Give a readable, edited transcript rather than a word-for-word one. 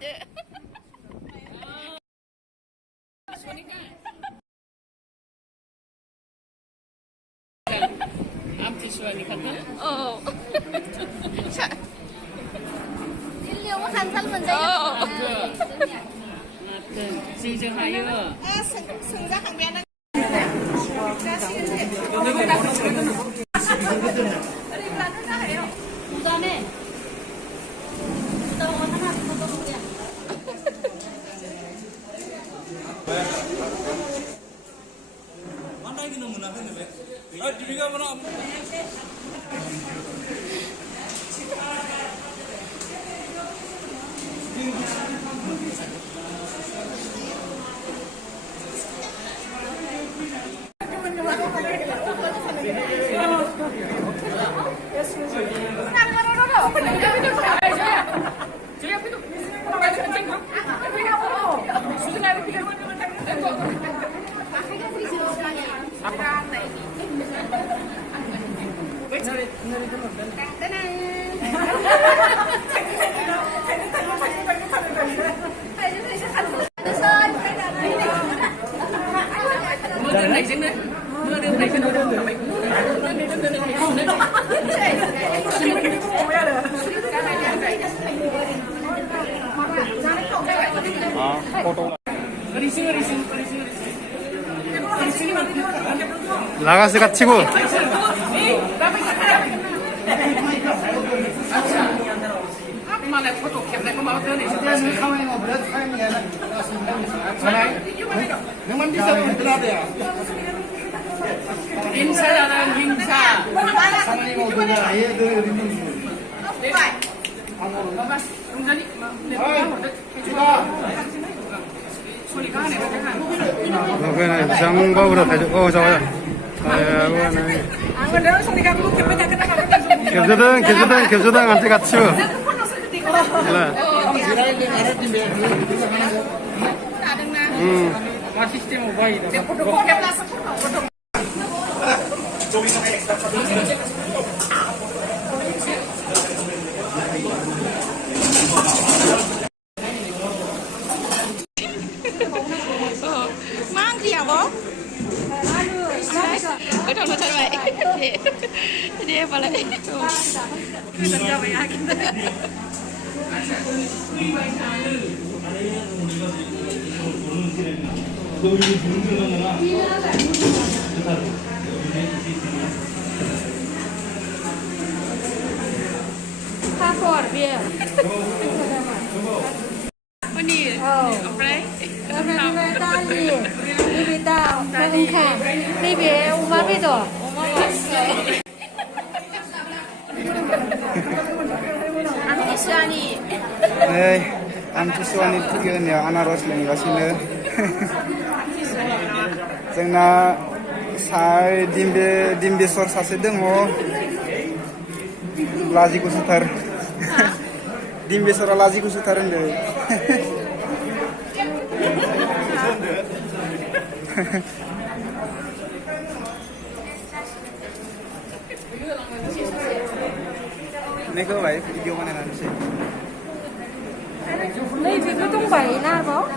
chứ. 일리오고 한 살면 되겠다. 진정하여. 승자 한 배는. 부담해. 부담하고 하나 더 먹자. 만나기 너무 나갔네. 아, 우리가 뭐라. 라가스가 치고 인사라는 인사. 그거는 장밥으로 해줘. 좋아요. 교수당 한테 같이 Mang gì hả bố? Ở trong nó thật vậy. Đi em vào lại. Cứ đừng cho mày ai kinh tế. 파포 비에. Ini, apa? 리비다, 홍카, 리비에 오마비도. 아니 시안이. 네, 암투수안이 특이하네요. 아나로스 랭가시는 जोंना साय दिम्बेसर सासे दङ लाजिखुसुथार दिम्बेसरा लाजिखुसुथार होनदो Này cơ vậy video mana nanti? Đây vì cái tung bày na có.